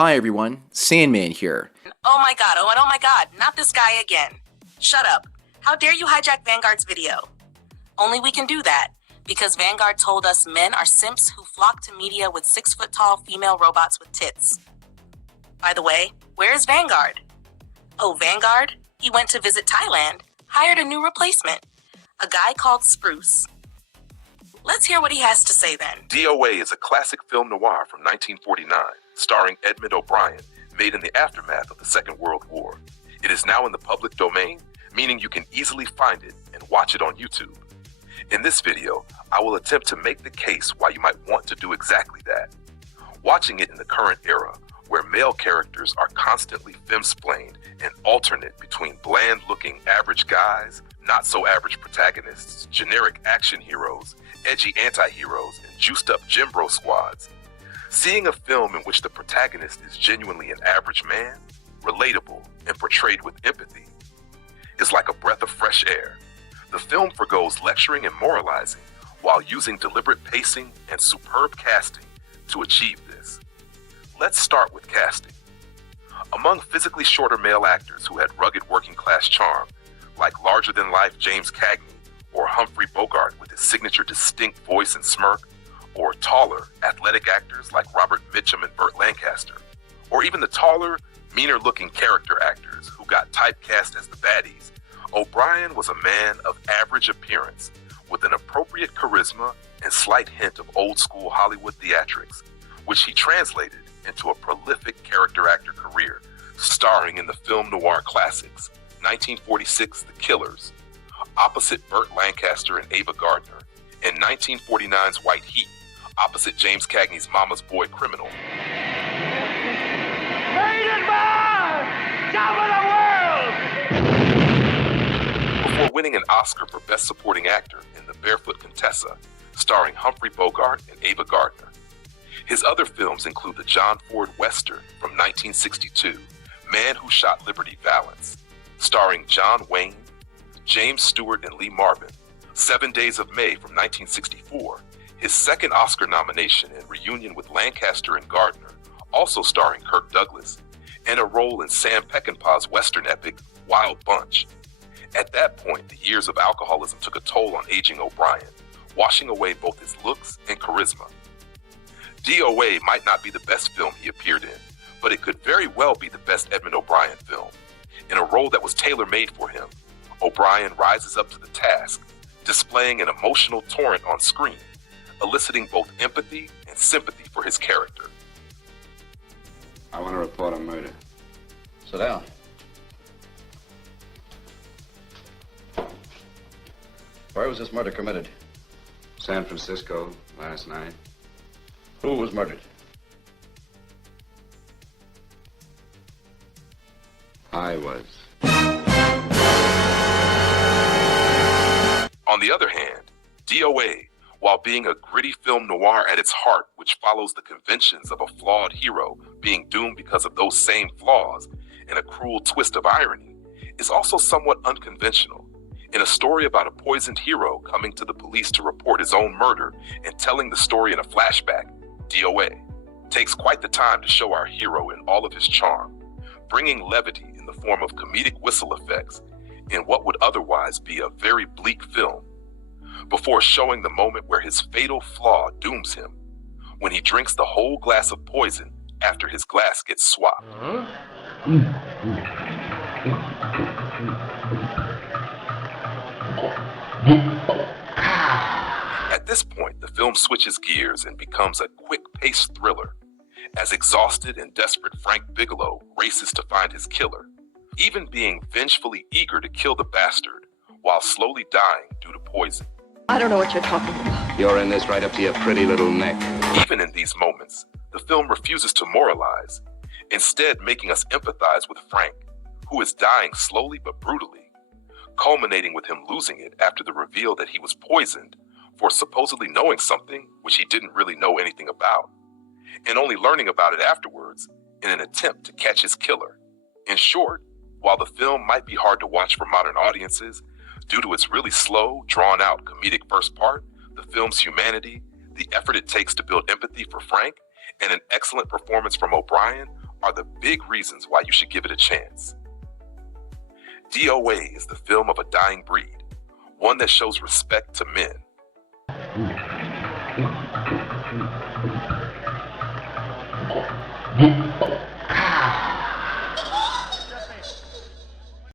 Hi everyone, Sandman here. Oh my god, not this guy again. Shut up. How dare you hijack Vanguard's video? Only we can do that, because Vanguard told us men are simps who flock to media with 6-foot-tall female robots with tits. By the way, where is Vanguard? Oh, Vanguard? He went to visit Thailand, hired a new replacement, a guy called Spruce. Let's hear what he has to say then. D.O.A. is a classic film noir from 1949, starring Edmond O'Brien, made in the aftermath of the Second World War. It is now in the public domain, meaning you can easily find it and watch it on YouTube. In this video, I will attempt to make the case why you might want to do exactly that. Watching it in the current era, where male characters are constantly femme-splained and alternate between bland-looking average guys, not-so-average protagonists, generic action heroes, edgy anti-heroes, and juiced-up gym bro squads. Seeing a film in which the protagonist is genuinely an average man, relatable, and portrayed with empathy, is like a breath of fresh air. The film forgoes lecturing and moralizing while using deliberate pacing and superb casting to achieve this. Let's start with casting. Among physically shorter male actors who had rugged working-class charm, like larger-than-life James Cagney or Humphrey Bogart with his signature distinct voice and smirk, or taller, athletic actors like Robert Mitchum and Burt Lancaster, or even the taller, meaner-looking character actors who got typecast as the baddies, O'Brien was a man of average appearance with an appropriate charisma and slight hint of old-school Hollywood theatrics, which he translated into a prolific character actor career, starring in the film noir classics 1946's The Killers, opposite Burt Lancaster and Ava Gardner, and 1949's White Heat, opposite James Cagney's Mama's Boy Criminal. Rated by Top of the World! Before winning an Oscar for Best Supporting Actor in The Barefoot Contessa, starring Humphrey Bogart and Ava Gardner. His other films include the John Ford Western from 1962, Man Who Shot Liberty Valance, starring John Wayne, James Stewart, and Lee Marvin, 7 Days of May from 1964, his second Oscar nomination and reunion with Lancaster and Gardner, also starring Kirk Douglas, and a role in Sam Peckinpah's Western epic, Wild Bunch. At that point, the years of alcoholism took a toll on aging O'Brien, washing away both his looks and charisma. D.O.A. might not be the best film he appeared in, but it could very well be the best Edmond O'Brien film. In a role that was tailor-made for him, O'Brien rises up to the task, displaying an emotional torrent on screen, eliciting both empathy and sympathy for his character. I want to report a murder. Sit down. Where was this murder committed? San Francisco, last night. Who was murdered? I was. On the other hand, D.O.A., while being a gritty film noir at its heart, which follows the conventions of a flawed hero being doomed because of those same flaws and a cruel twist of irony, is also somewhat unconventional. In a story about a poisoned hero coming to the police to report his own murder and telling the story in a flashback, D.O.A. takes quite the time to show our hero in all of his charm, bringing levity in the form of comedic whistle effects in what would otherwise be a very bleak film, before showing the moment where his fatal flaw dooms him, when he drinks the whole glass of poison after his glass gets swapped. At this point, the film switches gears and becomes a quick-paced thriller, as exhausted and desperate Frank Bigelow races to find his killer, even being vengefully eager to kill the bastard while slowly dying due to poison. I don't know what you're talking about. You're in this right up to your pretty little neck. Even in these moments, the film refuses to moralize, instead making us empathize with Frank, who is dying slowly but brutally, culminating with him losing it after the reveal that he was poisoned for supposedly knowing something which he didn't really know anything about, and only learning about it afterwards in an attempt to catch his killer. In short, while the film might be hard to watch for modern audiences due to its really slow, drawn-out comedic first part, the film's humanity, the effort it takes to build empathy for Frank, and an excellent performance from O'Brien are the big reasons why you should give it a chance. D.O.A. is the film of a dying breed, one that shows respect to men.